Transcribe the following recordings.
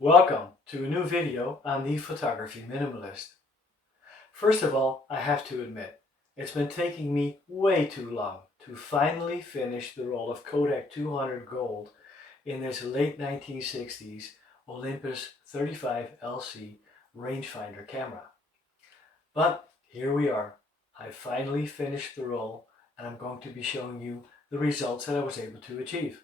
Welcome to a new video on the Photography Minimalist. First of all, I have to admit, it's been taking me way too long to finally finish the roll of Kodak 200 Gold in this late 1960s Olympus 35LC rangefinder camera. But here we are. I finally finished the roll and I'm going to be showing you the results that I was able to achieve.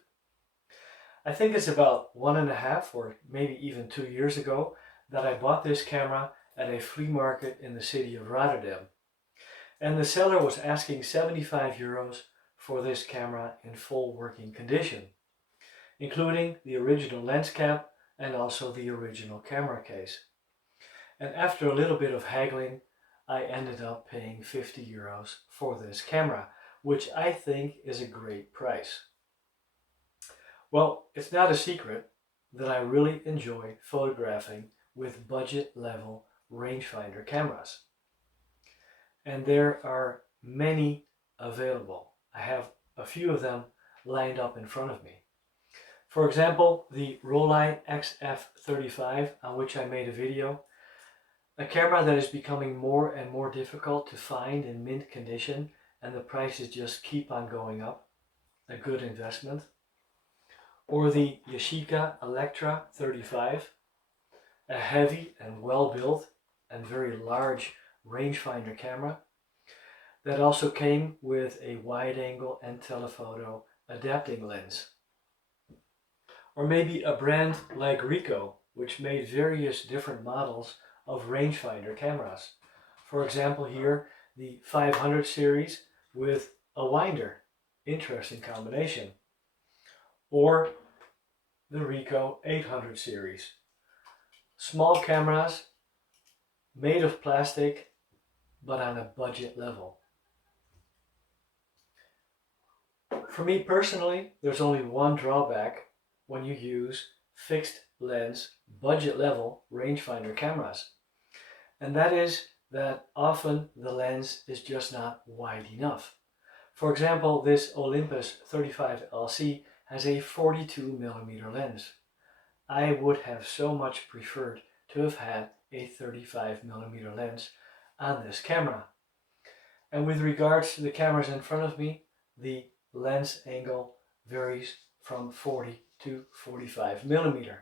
I think it's about 1.5 or maybe even 2 years ago that I bought this camera at a flea market in the city of Rotterdam. And the seller was asking 75 euros for this camera in full working condition, including the original lens cap and also the original camera case. And after a little bit of haggling, I ended up paying 50 euros for this camera, which I think is a great price. Well, it's not a secret that I really enjoy photographing with budget-level rangefinder cameras. And there are many available. I have a few of them lined up in front of me. For example, the Rollei XF35, on which I made a video, a camera that is becoming more and more difficult to find in mint condition, and the prices just keep on going up. A good investment. Or the Yashica Electra 35, a heavy and well-built and very large rangefinder camera that also came with a wide-angle and telephoto adapting lens. Or maybe a brand like Ricoh, which made various different models of rangefinder cameras. For example here, the 500 series with a winder. Interesting combination. Or the Ricoh 800 series. Small cameras made of plastic but on a budget level. For me personally, there's only one drawback when you use fixed lens budget level rangefinder cameras, and that is that often the lens is just not wide enough. For example, this Olympus 35LC has a 42mm lens. I would have so much preferred to have had a 35mm lens on this camera. And with regards to the cameras in front of me, the lens angle varies from 40 to 45mm.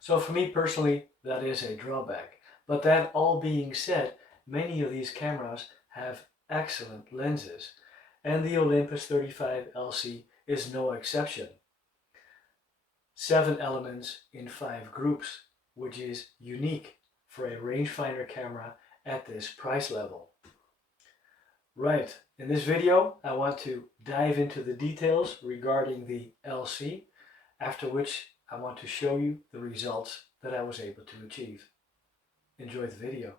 So for me personally, that is a drawback. But that all being said, many of these cameras have excellent lenses, and the Olympus 35LC is no exception. 7 elements in 5 groups, which is unique for a rangefinder camera at this price level. Right, in this video I want to dive into the details regarding the LC, after which I want to show you the results that I was able to achieve. Enjoy the video.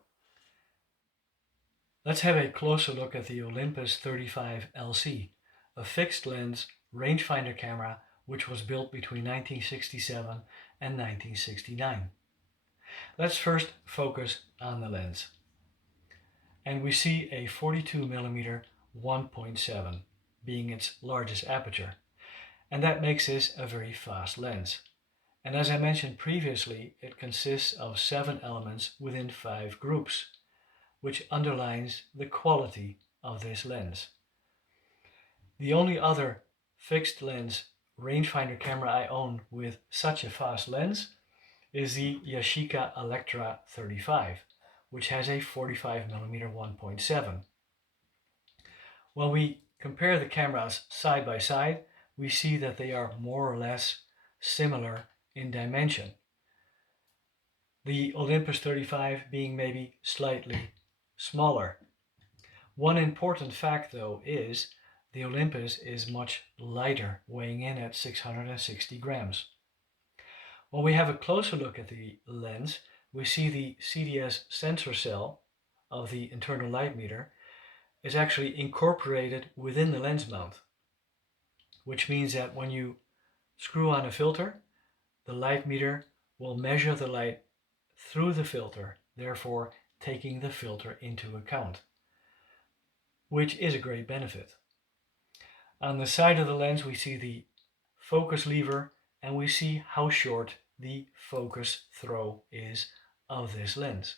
Let's have a closer look at the Olympus 35LC, a fixed lens rangefinder camera which was built between 1967 and 1969. Let's first focus on the lens. And we see a 42mm 1.7 being its largest aperture. And that makes this a very fast lens. And as I mentioned previously, it consists of 7 elements within 5 groups, which underlines the quality of this lens. The only other fixed lens rangefinder camera I own with such a fast lens is the Yashica Electra 35, which has a 45mm 1.7. When we compare the cameras side by side, we see that they are more or less similar in dimension. The Olympus 35 being maybe slightly smaller. One important fact though is the Olympus is much lighter, weighing in at 660 grams. When we have a closer look at the lens, we see the CDS sensor cell of the internal light meter is actually incorporated within the lens mount, which means that when you screw on a filter, the light meter will measure the light through the filter, therefore taking the filter into account, which is a great benefit. On the side of the lens we see the focus lever and we see how short the focus throw is of this lens.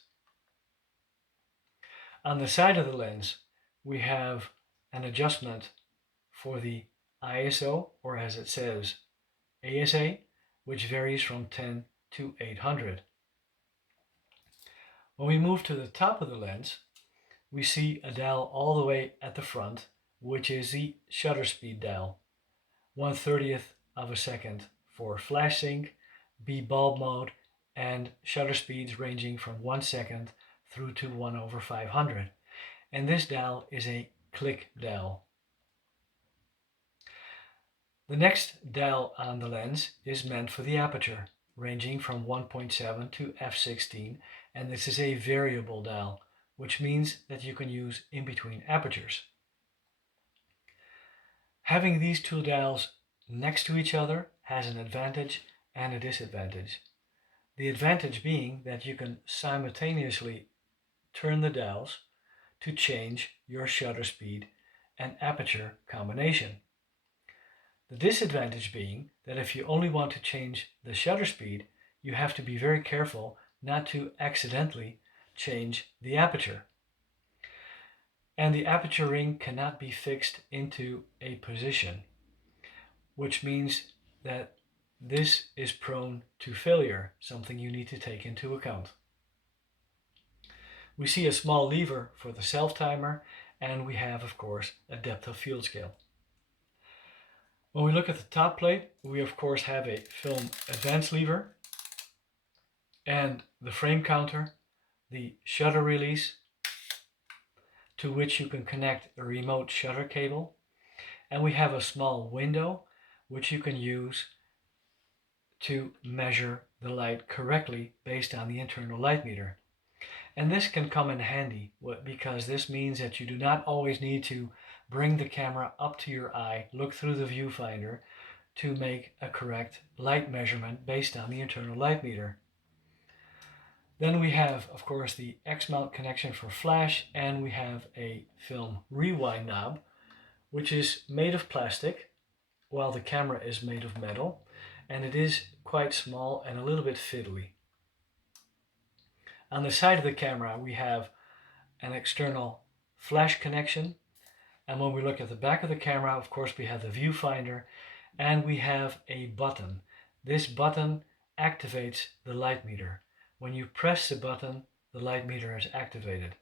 On the side of the lens, we have an adjustment for the ISO, or as it says, ASA, which varies from 10 to 800. When we move to the top of the lens, we see a dial all the way at the front, which is the shutter speed dial. 1/30th of a second for flash sync, B bulb mode, and shutter speeds ranging from 1 second through to 1/500. And this dial is a click dial. The next dial on the lens is meant for the aperture, ranging from 1.7 to f16, and this is a variable dial, which means that you can use in between apertures. Having these two dials next to each other has an advantage and a disadvantage. The advantage being that you can simultaneously turn the dials to change your shutter speed and aperture combination. The disadvantage being that if you only want to change the shutter speed, you have to be very careful not to accidentally change the aperture. And the aperture ring cannot be fixed into a position, which means that this is prone to failure, something you need to take into account. We see a small lever for the self-timer, and we have, of course, a depth of field scale. When we look at the top plate, we of course have a film advance lever and the frame counter, the shutter release, to which you can connect a remote shutter cable, and we have a small window which you can use to measure the light correctly based on the internal light meter. And this can come in handy because this means that you do not always need to bring the camera up to your eye, look through the viewfinder to make a correct light measurement based on the internal light meter. Then we have, of course, the X-mount connection for flash, and we have a film rewind knob, which is made of plastic, while the camera is made of metal, and it is quite small and a little bit fiddly. On the side of the camera, we have an external flash connection, and when we look at the back of the camera, of course, we have the viewfinder, and we have a button. This button activates the light meter. When you press the button, the light meter is activated.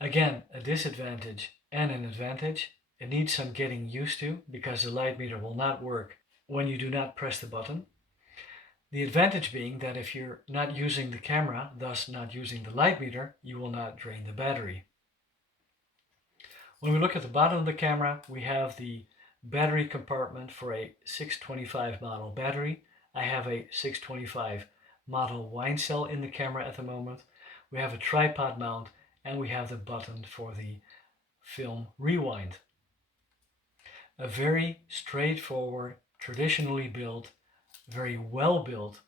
Again, a disadvantage and an advantage. It needs some getting used to because the light meter will not work when you do not press the button. The advantage being that if you're not using the camera, thus not using the light meter, you will not drain the battery. When we look at the bottom of the camera, we have the battery compartment for a 625 model battery. I have a 625 model wine cell in the camera at the moment. We have a tripod mount, and we have the button for the film rewind. A very straightforward, traditionally built, very well built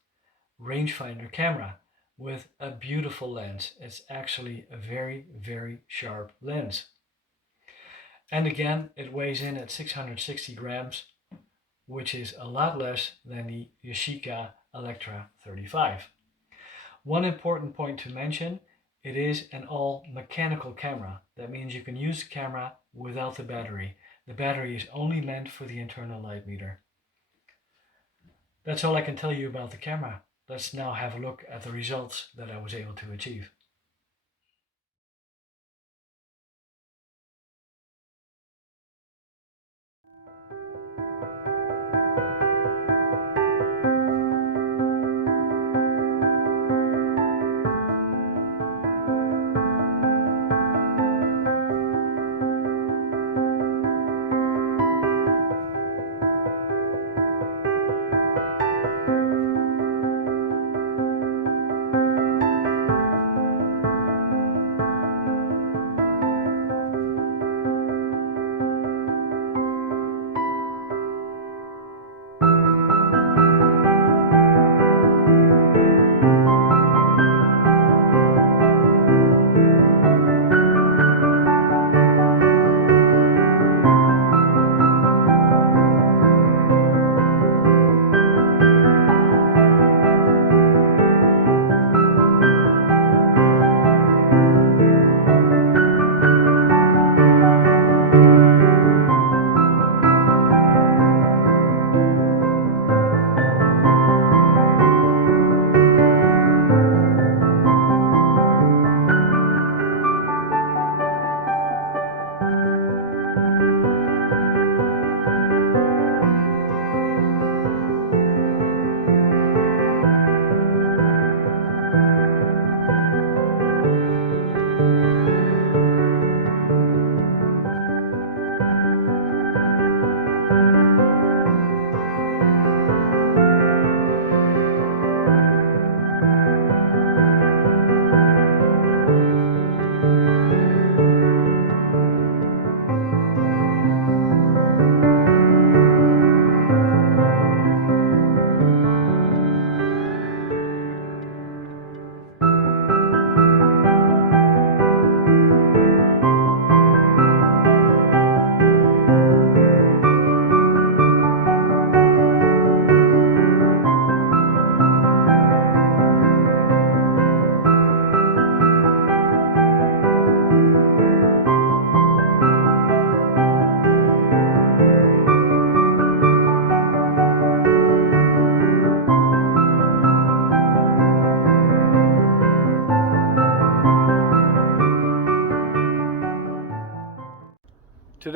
rangefinder camera with a beautiful lens. It's actually a very, very sharp lens. And again, it weighs in at 660 grams, which is a lot less than the Yashica Electra 35. One important point to mention, it is an all mechanical camera. That means you can use the camera without the battery. The battery is only meant for the internal light meter. That's all I can tell you about the camera. Let's now have a look at the results that I was able to achieve.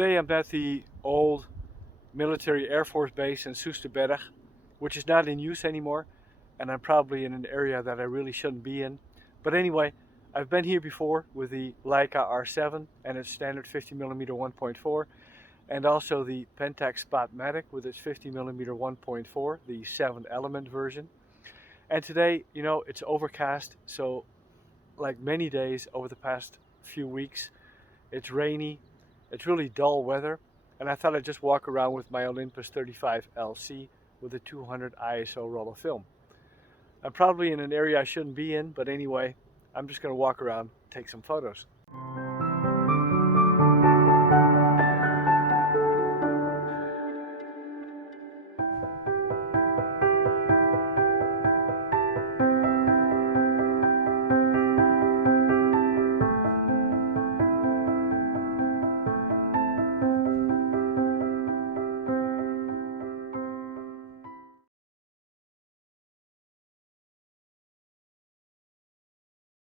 Today I'm at the old military Air Force base in Soesterberg, which is not in use anymore, and I'm probably in an area that I really shouldn't be in. But anyway, I've been here before with the Leica R7 and its standard 50mm 1.4, and also the Pentax Spotmatic with its 50mm 1.4, the 7-element version. And today, you know, it's overcast, so like many days over the past few weeks, it's rainy, it's really dull weather, and I thought I'd just walk around with my Olympus 35LC with a 200 ISO roll of film. I'm probably in an area I shouldn't be in, but anyway, I'm just going to walk around, take some photos.